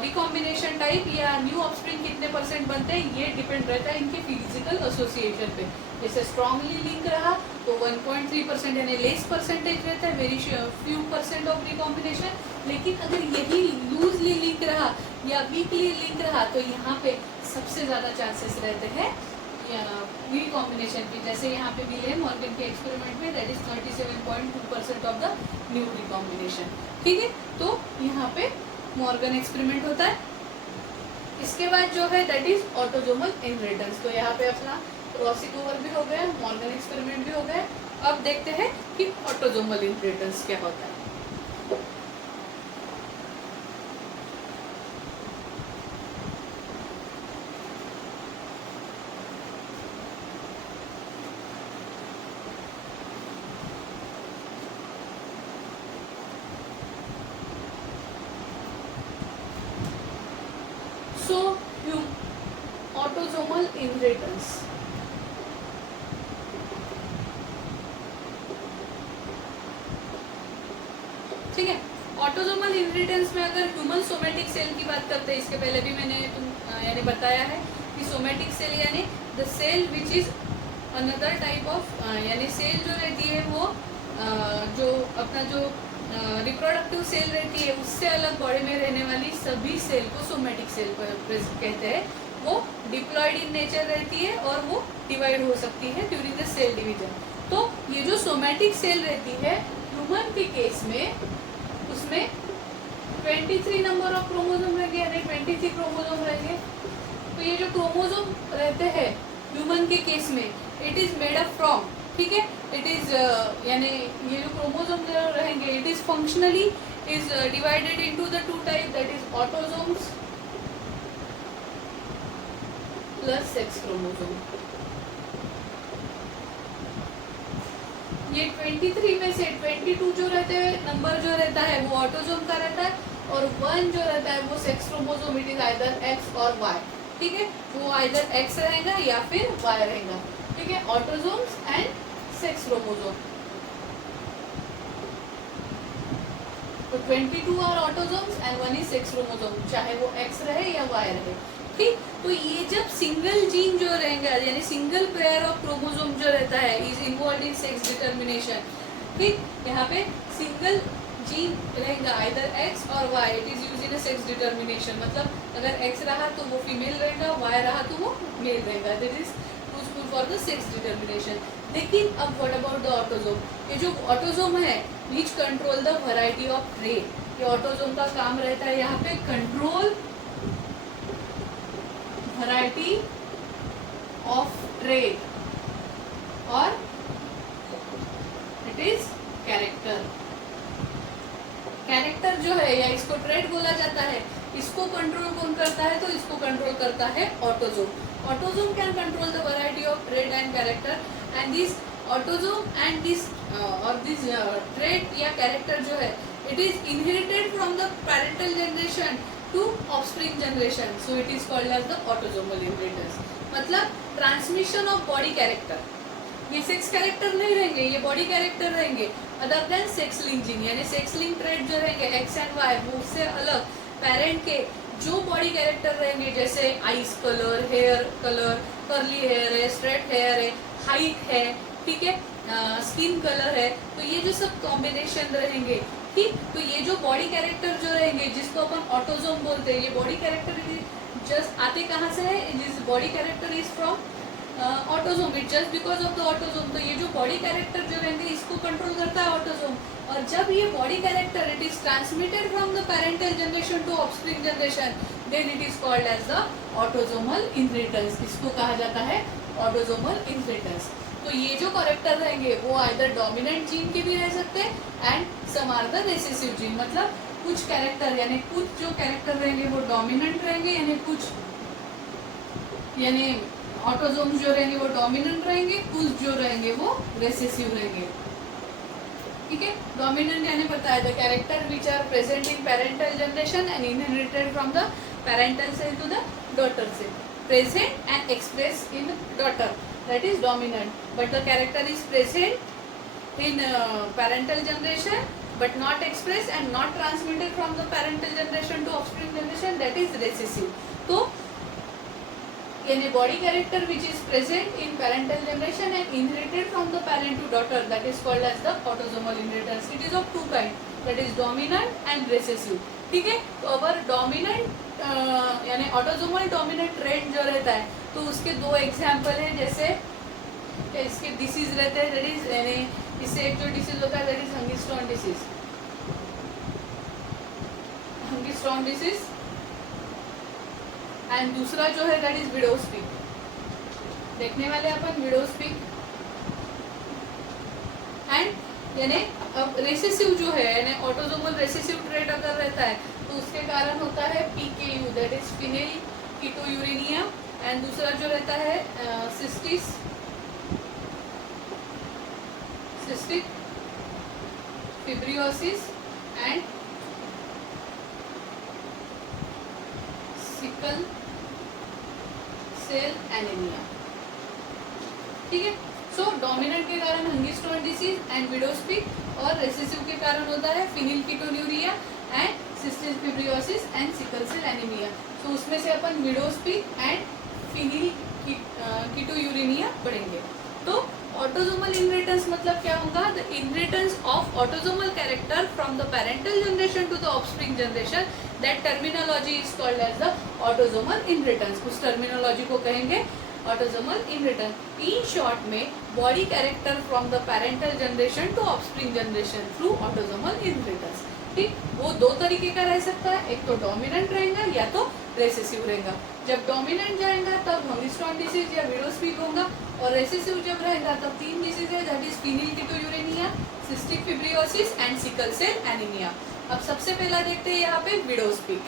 रिकॉम्बिनेशन टाइप या न्यू ऑफस्प्रिंग कितने % बनते हैं ये डिपेंड रहता है इनके फिजिकल एसोसिएशन पे. जैसे स्ट्रांगली लिंक रहा तो 1.3% यानी लेस परसेंटेज रहता है, वेरी फ्यू % ऑफ रिकॉम्बिनेशन. लेकिन अगर यही लूजली लिंक रहा या वीकली लिंक रहा तो यहाँ पे सबसे ज़्यादा चांसेस रहते हैं व्हील कॉम्बिनेशन की, जैसे यहाँ पे व्हील है मॉर्गन के एक्सपेरिमेंट में, that is 37.2% of the new recombination. ठीक है, तो यहाँ पे मॉर्गन एक्सपेरिमेंट होता है। इसके बाद जो है दैट इज ऑटोजोमल इनहेरिटेंस। तो यहाँ पे अपना क्रॉसिंग ओवर भी हो गया, मॉर्गन एक्सपेरिमेंट भी हो गया। अब देखते हैं कि ऑटोजोमल इनहेरिटेंस क्या होता है। So, autosomal inheritance. ठीक है, ऑटोजोमल इनहेरिटेंस में अगर ह्यूमन सोमेटिक सेल की बात करते हैं, इसके पहले भी मैंने यानी बताया है कि सोमेटिक सेल यानी the cell which is another type of, यानी सेल जो रहती है वो जो अपना जो रिप्रोडक्टिव सेल रहती है उससे अलग बॉडी में रहने वाली सभी सेल को सोमेटिक सेल कहते हैं। वो डिप्लॉयड इन नेचर रहती है और वो डिवाइड हो सकती है ड्यूरिंग द सेल डिवीजन। तो ये जो सोमेटिक सेल रहती है ह्यूमन के केस में, उसमें 23 नंबर ऑफ क्रोमोसोम रहेंगे, यानी 23 क्रोमोसोम रहेंगे। तो ये जो क्रोमोसोम रहते हैं ह्यूमन के केस में, it is made up from, ठीक है, इट इज यानी ये जो क्रोमोसोम रहेंगे it is functionally is divided into the two type, that is autosomes plus sex chromosome. ये 23 में से 22 जो रहते हैं नंबर जो रहता है वो ऑटोसोम का रहता है, और 1 जो रहता है वो sex chromosome, it is either X और वाई। ठीक है, वो आइदर एक्स रहेगा या फिर वाई रहेगा। ठीक है, ऑटोसोम्स एंड सेक्स क्रोमोसोम। तो 22 are autosomes and 1 is sex chromosome, चाहे वो एक्स रहे या वाई रहे। ठीक, तो ये जब सिंगल जीन जो रहेगा यानी सिंगल पेयर ऑफ क्रोमोसोम जो रहता है is involve in sex determination. ठीक, यहाँ पे सिंगल जीन रहेगा आइदर एक्स और Y, it is use in sex determination. मतलब अगर एक्स रहा तो वो फीमेल रहेगा, वाई रहा तो वो मेल रहेगा, that is useful for the sex determination. लेकिन अब व्हाट अबाउट द ऑटोसोम? ये जो ऑटोसोम है which control the variety of trait, ये ऑटोसोम का काम रहता है यहाँ पे कंट्रोल वैरायटी ऑफ ट्रेट और इट इज कैरेक्टर। कैरेक्टर जो है या इसको ट्रेट बोला जाता है, इसको कंट्रोल कौन करता है? तो इसको कंट्रोल करता है autosome. Autosome can control the variety of trait and character, and this autosome and this और दिस ट्रेट या कैरेक्टर जो है it is inherited from the parental generation to offspring generation, so it is called as the autosomal inheritance. मतलब transmission of body character, ये sex character नहीं रहेंगे, ये body character रहेंगे other than sex link gene, यानी sex link trait जो रहेंगे x and Y, वो उससे अलग पेरेंट के जो बॉडी कैरेक्टर रहेंगे, जैसे eyes colour, hair colour, curly hair है, स्ट्रेट हेयर है, हाइट है, ठीक है, स्किन कलर है, तो ये जो सब कॉम्बिनेशन रहेंगे, ठीक, तो ये जो बॉडी कैरेक्टर जो रहेंगे जिसको अपन ऑटोसोम बोलते हैं, ये बॉडी कैरेक्टर जस्ट आते कहाँ से है? This body character is from autosome, it just because of the autosome. तो ये जो बॉडी कैरेक्टर जो रहेंगे इसको कंट्रोल करता है ऑटोसोम, और जब ये body character it is transmitted from the parental generation to offspring generation, then it is called as the autosomal inheritance. इसको कहा जाता है ऑटोसोमल इनहेरिटेंस। तो ये जो कैरेक्टर रहेंगे वो आइदर डोमिनेंट जीन के भी रह सकते हैं and some are the recessive gene. मतलब कुछ कैरेक्टर यानी कुछ जो कैरेक्टर रहेंगे वो डोमिनेंट रहेंगे, यानी कुछ यानी ऑटोसोम्स जो रहेंगे वो डोमिनेंट रहेंगे, कुछ जो रहेंगे वो रिसेसिव रहेंगे। ठीक है, डोमिनेंट यानी पता है the character which are present in parental generation and inherited from the parental cell to the daughter cell, present and express in daughter, that is dominant, but the character is present in parental generation but not expressed and not transmitted from the parental generation to offspring generation, that is recessive. तो यानी body character which is present in parental generation and inherited from the parent to daughter, that is called as the autosomal inheritance. It is of two kinds, that is dominant and recessive. ठीक है। तो अगर dominant यानी autosomal dominant trend जो रहता है तो उसके दो एग्जाम्पल हैं, जैसे इसके डिसीज रहते हैं, दैट इज यानी इससे एक जो डिसीज होता है that is Huntington disease, Huntington disease, and दूसरा जो है दैट इज विडोज पीक। देखने वाले अपन विडोज पीक एंड यानी अब रेसेसिव जो है यानी ऑटोसोमल रेसेसिव ट्रेट अगर रहता है तो उसके कारण होता है PKU that is phenylketonuria, and दूसरा जो रहता है cystic fibrosis and sickle cell anemia. ठीक है। सो डोमिनेंट के कारण Huntington disease and widow's peak और रेसेसिव के कारण होता है phenylketonuria and cystic fibrosis and sickle cell anemia. तो उसमें से अपन widow's peak and phenylketonuria पढ़ेंगे। तो ऑटोसोमल इनहेरिटेंस मतलब क्या होगा? The inheritance of autosomal character from the parental generation to the offspring generation, that terminology is called as the autosomal inheritance. उस टर्मिनोलॉजी को कहेंगे ऑटोसोमल इनहेरिटेंस। इन शॉर्ट में body character from the parental generation to offspring generation through autosomal inheritance. ठीक, वो दो तरीके का रह सकता है, एक तो डोमिनेंट रहेगा या तो रेसेसिव रहेगा। जब डोमिनेंट जाएगा तब हंगिस्टोन डिसीज या विडोज पीक होगा, और रेसेसिव जब रहेगा तब तीन डिसीज है, that is phenylketonuria, cystic fibrosis and sickle cell anemia. अब सबसे पहला देखते हैं यहाँ पे विडोज पीक।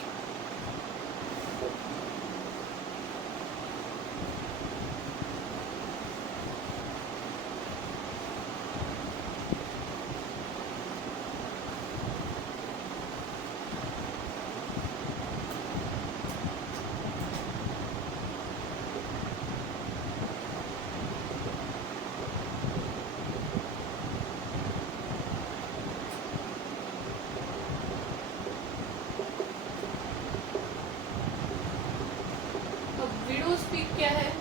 विडोज पीक क्या है?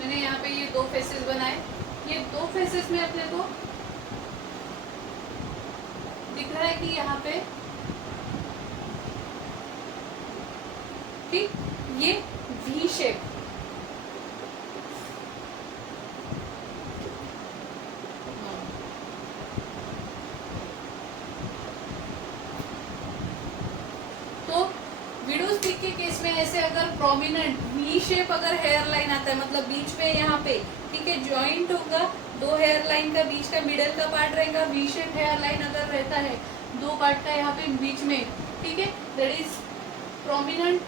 मैंने यहाँ पे ये दो फेसेस बनाए, ये दो फेसेस में अपने को दिख रहा है कि यहाँ पे ठीक ये V शेप, तो विडोज पीक के केस में ऐसे अगर प्रोमिनेंट V शेप अगर हेयर लाइन आता है, मतलब बीच में यहाँ पे ठीक है जॉइंट होगा, दो हेयर लाइन का बीच का मिडल का पार्ट रहेगा, V शेप हेयर लाइन अगर रहता है दो पार्ट का यहाँ पे बीच में, ठीक है, that is prominent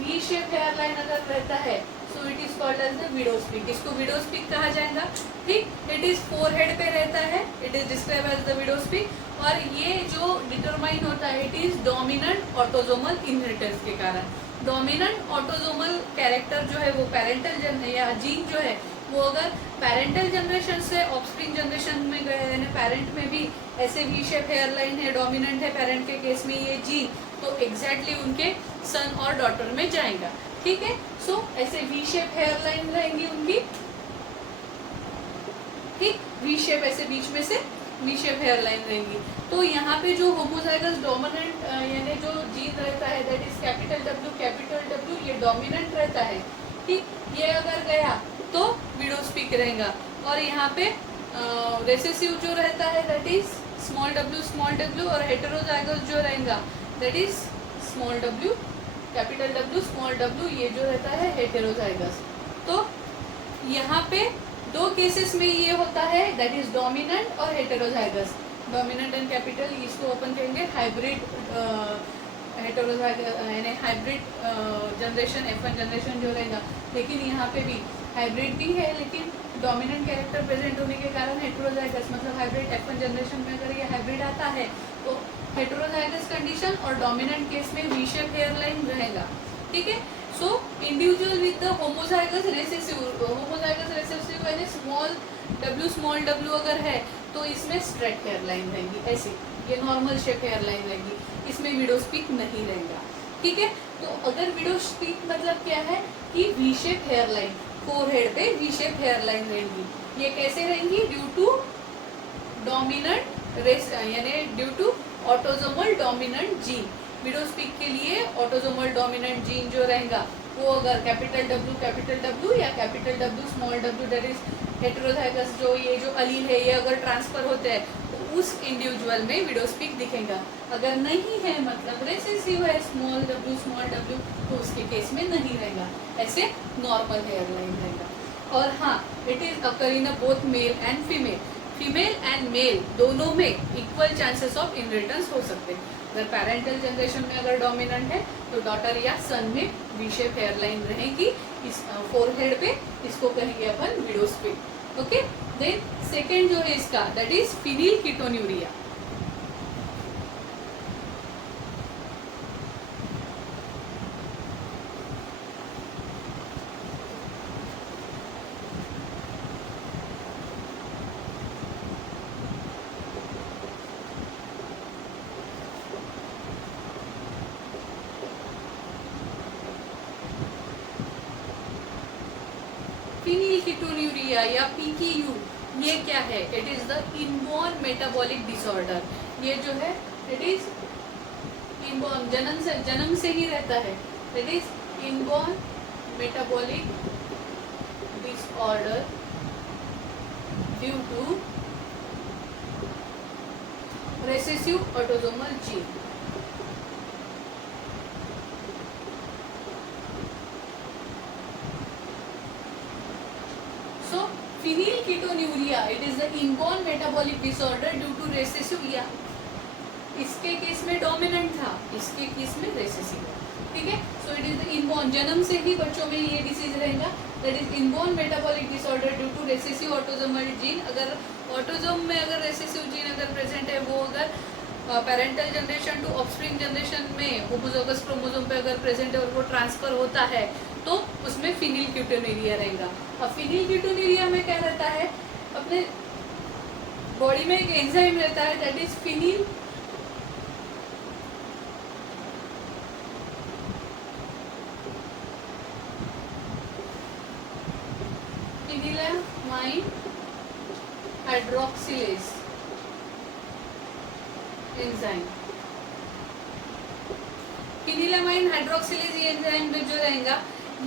V shape hair line अगर रहता है, so it is called as the widow's peak. इसको विडोज पीक कहा जाएगा। ठीक, इट इज फोरहेड पे रहता है, it is describe as the widow's peak, और ये जो डिटरमाइन होता है it is dominant autosomal inheritance के कारण। डोमिनेंट ऑटोसोमल कैरेक्टर जो है वो पेरेंटल या जीन जो है वो अगर पेरेंटल जनरेशन से ऑफस्प्रिंग जनरेशन में गए, यानी पेरेंट में भी ऐसे वी शेप हेयर लाइन है, डोमिनेंट है पेरेंट के केस में ये जीन, तो एग्जैक्टली उनके सन और डॉटर में जाएगा। ठीक है, सो ऐसे वी शेप हेयर लाइन रहेंगी उनकी, ठीक, वी शेप ऐसे बीच में से वी शेप हेयर लाइन रहेंगी। तो यहाँ पे जो होमोजाइगस डोमिनेंट यानी जो जीन रहता है दैट इज कैपिटल W, ये डोमिनेंट रहता है। ठीक, ये अगर गया तो विडोज पीक रहेगा, और यहाँ पे रेसेसिव जो रहता है दैट इज स्मॉल w, और हेटेरोजाइगस जो रहेगा that is small w, capital W, small w, ये जो रहता है हेटेरोजाइगस। तो यहाँ पे दो केसेस में ये होता है दैट इज डोमिनेंट और हेटेरोजाइगस। डोमिनेंट एंड कैपिटल, इसको अपन कहेंगे हाइब्रिड हेटेरोजाइगस यानी हाइब्रिड जनरेशन F1 जनरेशन जो रहेगा। लेकिन यहाँ पे भी हाइब्रिड भी है, लेकिन डोमिनेंट कैरेक्टर प्रेजेंट होने के कारण हेटेरोजाइगस मतलब हाइब्रिड F1 जनरेशन में अगर ये हाइब्रिड आता है तो हेटेरोजाइगस कंडीशन और डोमिनेंट केस में वी शेप हेयर लाइन रहेगा, ठीक है। So individual with the homozygous recessive यानी स्मॉल w अगर है तो इसमें स्ट्रेट हेयर लाइन रहेगी, ऐसे ये नॉर्मल शेप हेयर लाइन रहेगी, इसमें विडोज पीक नहीं रहेगा, ठीक है। तो अगर विडोज पीक मतलब क्या है कि V shape hair line, forehead पे वी शेप हेयर लाइन रहेंगी। ये कैसे रहेंगी? ड्यू टू डोमिनेंट रेस यानी due to autosomal dominant gene. Widow's peak के लिए ऑटोजोमल डोमिनेंट जीन जो रहेगा वो अगर कैपिटल W या capital W small w that is heterozygous जो अलील है ये अगर ट्रांसफर होते हैं तो उस इंडिविजुअल में विडोज पीक दिखेगा। अगर नहीं है मतलब रेसेसिव है स्मॉल w तो उसके केस में नहीं रहेगा, ऐसे नॉर्मल हेयर लाइन रहेगा। और हाँ, it is occur in both male and female and male दोनों में इक्वल चांसेस ऑफ इनहेरिटेंस हो सकते हैं। अगर पेरेंटल जनरेशन में अगर डोमिनेंट है तो डॉटर या सन में वी शेप हेयर लाइन रहेगी इस फोरहेड पे, इसको कहेंगे अपन widow's peak, okay. Then second जो है इसका दैट इज फिनिलकीटोन्यूरिया। फिनिलकीटोन्यूरिया या PKU ये क्या है? It is the inborn metabolic disorder. ये जो है इट इज इनबॉर्न, जन्म से ही रहता है। It is inborn metabolic disorder due to recessive autosomal gene. So phenylketonuria it is the inborn metabolic disorder due to recessive या इसके केस में डोमिनेंट था, इसके केस में रेसेसिव है, ठीक है। So it is the inborn, जन्म से ही बच्चों में ये डिसीज रहेगा। That is inborn metabolic disorder due to recessive autosomal gene. अगर ऑटोसोम में अगर रेसेसिव जीन अगर प्रेजेंट है वो अगर parental generation to offspring generation में होमोजोगस क्रोमोसोम पे अगर प्रेजेंट है और वो ट्रांसफर होता है तो उसमें फिनिलकीटोन्यूरिया रहेगा। अब फिनिलकीटोन्यूरिया में क्या रहता है, अपने बॉडी में एक एंजाइम रहता है that is phenylalanine hydroxylase enzyme. Phenylalanine hydroxylase ये एंजाइम में जो रहेगा,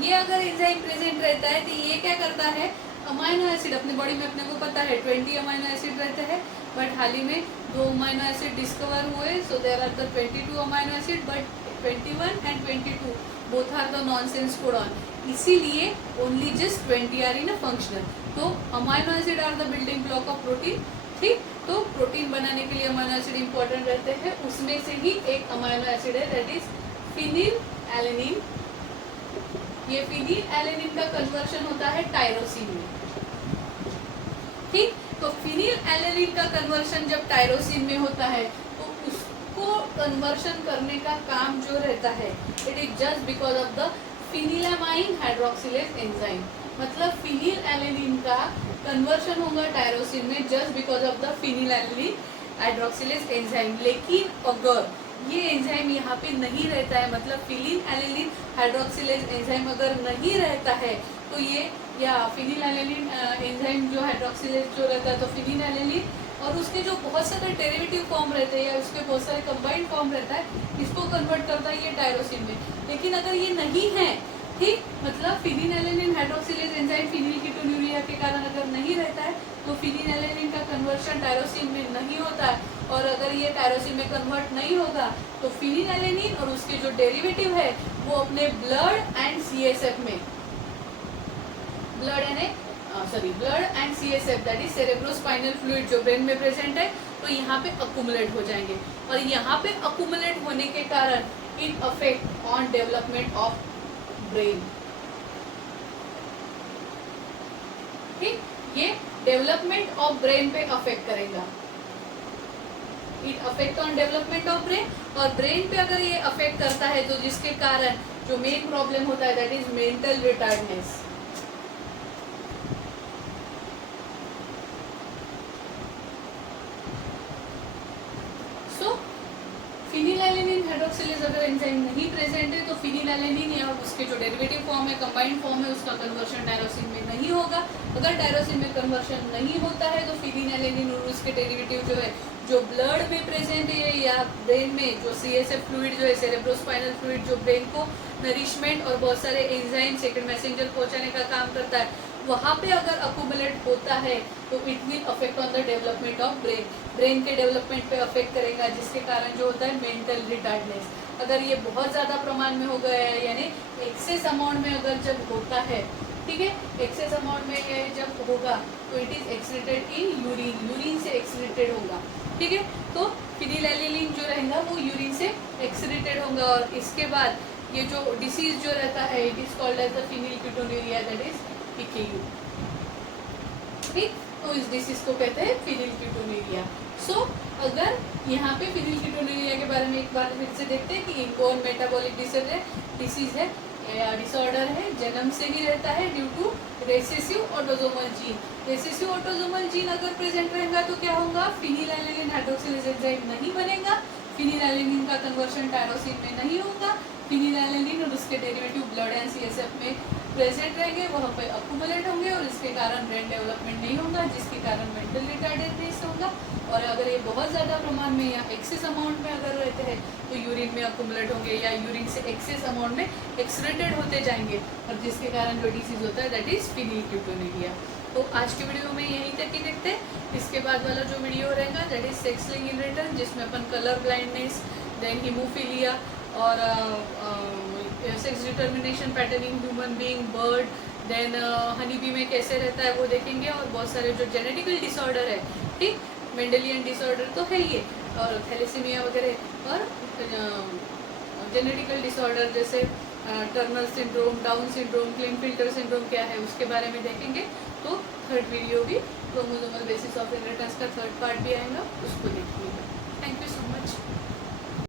ये अगर एंजाइम प्रेजेंट रहता है तो ये क्या करता है, अमाइनो एसिड अपनी बॉडी में अपने को पता है 20 अमाइनो एसिड रहते हैं, बट हाल ही में 2 अमाइनो एसिड डिस्कवर हुए। So there are the 22 amino acid but 21 and 22 both are the nonsense codon, इसीलिए only just 20 are in a functional. तो amino acid are the building block of protein, ठीक। तो protein बनाने के लिए amino acid important रहते हैं, उसमें से ही एक अमाइनो एसिड है दैट इज फिनिलएलेनिन। ये फिनिलएलेनिन का कन्वर्शन होता है टायरोसिन में, ठीक। तो फिनिलएलेनिन का कन्वर्शन जब टायरोसिन में होता है तो उसको कन्वर्शन करने का काम जो रहता है it is just because of the phenylalanine hydroxylase enzyme. मतलब फिनिलएलेनिन का कन्वर्शन होगा टायरोसिन में just because of the phenylalanine hydroxylase enzyme. लेकिन अगर ये एंजाइम यहाँ पे नहीं रहता है, मतलब फिनिलएलेनिन हाइड्रोक्सिलेज एंजाइम अगर नहीं रहता है तो ये या फिनिलएलेनिन एंजाइम जो हाइड्रोक्सिलेज जो रहता है तो फिनिलएलेनिन और उसके जो बहुत सारे डेरिवेटिव फॉर्म रहते हैं या उसके बहुत सारे कंबाइंड फॉर्म रहता है, इसको कन्वर्ट करता है ये टायरोसिन में। लेकिन अगर ये नहीं है, ठीक, मतलब फिनिलएलेनिन हाइड्रोक्सिलेज एंजाइम फिनिलकीटोन्यूरिया के कारण अगर नहीं रहता है तो फिनिलएलेनिन का कन्वर्शन टायरोसिन में नहीं होता है, और अगर ये टायरोसिन में कन्वर्ट नहीं होगा तो फिनिलएलेनिन और उसके जो डेरिवेटिव है वो अपने ब्लड एंड सीएसएफ में, blood and CSF that is cerebrospinal fluid जो ब्रेन में प्रेजेंट है, तो यहाँ पे अक्यूमुलेट हो जाएंगे और यहाँ पे अक्यूमुलेट होने के कारण it affect on development of brain, ठीक। ये डेवलपमेंट ऑफ ब्रेन पे अफेक्ट करेगा। It affect on development of brain, और ब्रेन पे अगर ये अफेक्ट करता है तो जिसके कारण जो मेन प्रॉब्लम होता है that is mental retardness. So phenylalanine hydroxylase अगर एंजाइम नहीं प्रेजेंट है तो फिनिलैलेनिन या उसके जो डेरिवेटिव फॉर्म है, कंबाइंड फॉर्म है, उसका कन्वर्शन टायरोसिन में नहीं होगा। अगर टायरोसिन में कन्वर्शन नहीं होता है तो फिनिलैलेनिन और उसके डेरिवेटिव जो है जो ब्लड में प्रेजेंट है या ब्रेन में जो CSF फ्लूइड जो है सेरेब्रोस्पाइनल फ्लूइड जो ब्रेन को नरिशमेंट और बहुत सारे एंजाइम सेकंड मैसेंजर पहुंचाने का काम करता है, वहाँ पे अगर अकुमुलेट होता है तो it will affect on the development of brain. Brain के डेवलपमेंट पे अफेक्ट करेगा, जिसके कारण जो होता है मेंटल रिटार्डनेस। अगर ये बहुत ज़्यादा प्रमाण में हो गया है, यानी एक्सेस अमाउंट में अगर जब होता है, ठीक है, एक्सेस अमाउंट में ये जब होगा तो it is excreted in urine, urine से एक्सक्रीटेड होगा, ठीक है। तो फिनिलैलेनिन जो रहेगा वो यूरिन से एक्सक्रीटेड होगा, और इसके बाद ये जो डिसीज जो रहता है it is called as the phenylketonuria, that is PKU, ठीक। तो इस डिसीज को कहते हैं फिनिलकीटोनुरिया। सो अगर यहाँ पे फिनिलकीटोनुरिया के बारे में एक बार फिर से देखते हैं कि इनबोर्न मेटाबॉलिक डिसीज है या डिसऑर्डर है, जन्म से ही रहता है due to recessive autosomal gene. Recessive autosomal gene अगर प्रेजेंट रहेगा तो क्या होगा, फिनिलैलेनिन हाइड्रोक्सिलेज एंजाइम नहीं बनेगा, फिनिलैलेनिन का कन्वर्शन टायरोसिन में नहीं होगा, फिनिलैलेनिन और उसके डेरिवेटिव ब्लड एंड CSF में प्रेजेंट रहेंगे, वहाँ पे अकुमुलेट होंगे और इसके कारण ब्रेन डेवलपमेंट नहीं होगा, जिसके कारण मेंटल रिटार्डेडनेस होगा। और अगर ये बहुत ज़्यादा प्रमाण में या एक्सेस अमाउंट में अगर रहते हैं तो यूरिन में अकुमुलेट होंगे या यूरिन से एक्सेस अमाउंट में एक्सक्रीटेड होते जाएंगे, और जिसके कारण जो डिसीज होता है दैट इज फिनिलकीटोनुरिया। तो आज की वीडियो में यहीं तक ही देखते हैं। इसके बाद वाला जो वीडियो रहेगा that is sex link inheritance, जिसमें अपन कलर ब्लाइंडनेस, देन हीमोफीलिया और sex determination pattern in human being, bird, then honey bee में कैसे रहता है वो देखेंगे, और बहुत सारे जो जेनेटिकल डिसऑर्डर है, ठीक, मेंडेलियन डिसऑर्डर तो है ये, और थैलेसीमिया वगैरह, और जेनेटिकल डिसऑर्डर जैसे Turner syndrome, Down syndrome, Klinefelter syndrome क्या है उसके बारे में देखेंगे। तो थर्ड वीडियो भी क्रोमोसोमल बेसिस ऑफ इनहेरिटेंस का थर्ड पार्ट भी आएगा, उसको देखिएगा। Thank you so much.